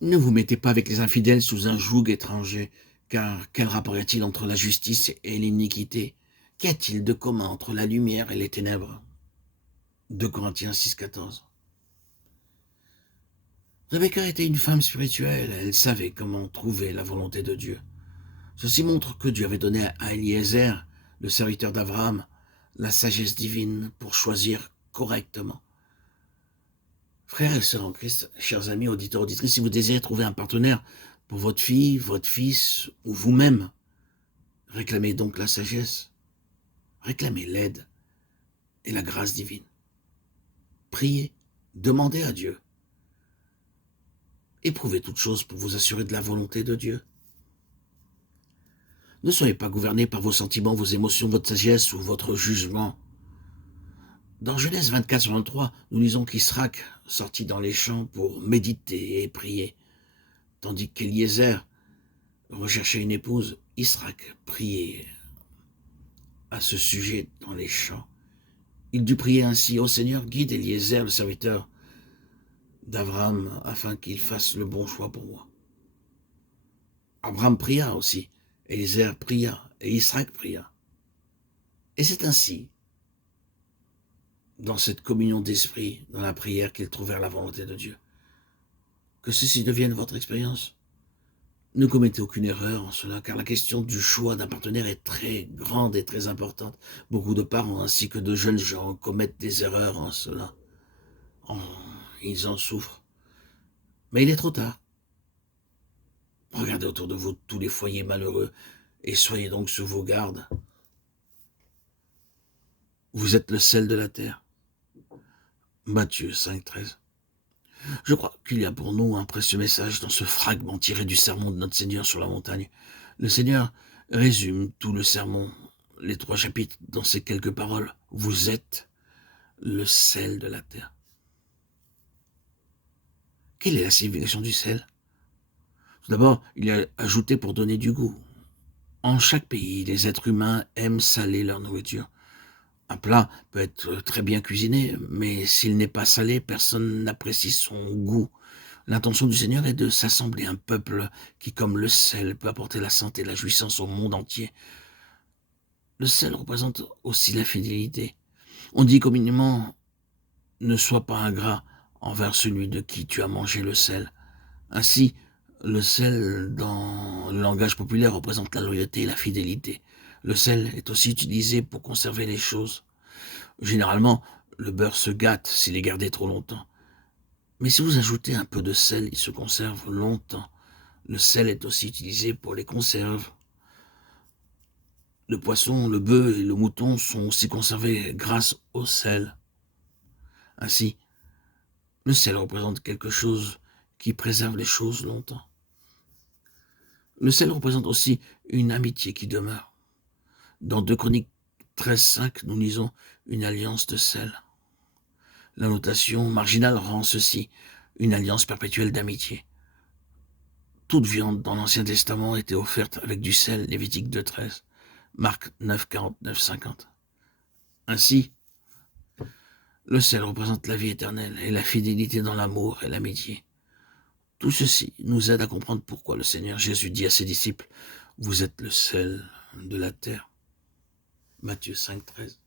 Ne vous mettez pas avec les infidèles sous un joug étranger, car quel rapport y a-t-il entre la justice et l'iniquité? Qu'y a-t-il de commun entre la lumière et les ténèbres? 2 Corinthiens 6,14. Rebecca était une femme spirituelle, elle savait comment trouver la volonté de Dieu. Ceci montre que Dieu avait donné à Eliezer, le serviteur d'Abraham, la sagesse divine pour choisir correctement. Frères et sœurs en Christ, chers amis, auditeurs, auditrices, si vous désirez trouver un partenaire pour votre fille, votre fils ou vous-même, réclamez donc la sagesse, réclamez l'aide et la grâce divine. Priez, demandez à Dieu. Éprouvez toutes choses pour vous assurer de la volonté de Dieu. Ne soyez pas gouverné par vos sentiments, vos émotions, votre sagesse ou votre jugement. Dans Genèse 24:23, nous lisons qu'Israc sortit dans les champs pour méditer et prier, tandis qu'Eliezer recherchait une épouse. Israc priait à ce sujet dans les champs. Il dut prier ainsi: Ô Seigneur, guide Eliezer, le serviteur d'Abraham, afin qu'il fasse le bon choix pour moi. Abraham pria aussi, Eliezer pria, et Isaac pria. Et c'est ainsi, dans cette communion d'esprit, dans la prière, qu'ils trouvèrent la volonté de Dieu. Que ceci devienne votre expérience. Ne commettez aucune erreur en cela, car la question du choix d'un partenaire est très grande et très importante. Beaucoup de parents ainsi que de jeunes gens commettent des erreurs en cela. Ils en souffrent. Mais il est trop tard. Regardez autour de vous tous les foyers malheureux et soyez donc sur vos gardes. Vous êtes le sel de la terre. Matthieu 5,13. Je crois qu'il y a pour nous un précieux message dans ce fragment tiré du sermon de notre Seigneur sur la montagne. Le Seigneur résume tout le sermon, les 3 chapitres, dans ces quelques paroles. Vous êtes le sel de la terre. Quelle est la signification du sel? Tout d'abord, il est ajouté pour donner du goût. En chaque pays, les êtres humains aiment saler leur nourriture. Un plat peut être très bien cuisiné, mais s'il n'est pas salé, personne n'apprécie son goût. L'intention du Seigneur est de s'assembler un peuple qui, comme le sel, peut apporter la santé et la jouissance au monde entier. Le sel représente aussi la fidélité. On dit communément: ne sois pas ingrat envers celui de qui tu as mangé le sel. Ainsi, le sel, dans le langage populaire, représente la loyauté et la fidélité. Le sel est aussi utilisé pour conserver les choses. Généralement, le beurre se gâte s'il est gardé trop longtemps. Mais si vous ajoutez un peu de sel, il se conserve longtemps. Le sel est aussi utilisé pour les conserves. Le poisson, le bœuf et le mouton sont aussi conservés grâce au sel. Ainsi, le sel représente quelque chose qui préserve les choses longtemps. Le sel représente aussi une amitié qui demeure. Dans 2 Chroniques 13:5, nous lisons une alliance de sel. La notation marginale rend ceci une alliance perpétuelle d'amitié. Toute viande dans l'Ancien Testament était offerte avec du sel, Lévitique 2:13, Marc 9:49-50. Ainsi, le sel représente la vie éternelle et la fidélité dans l'amour et l'amitié. Tout ceci nous aide à comprendre pourquoi le Seigneur Jésus dit à ses disciples: vous êtes le sel de la terre. Matthieu 5:13.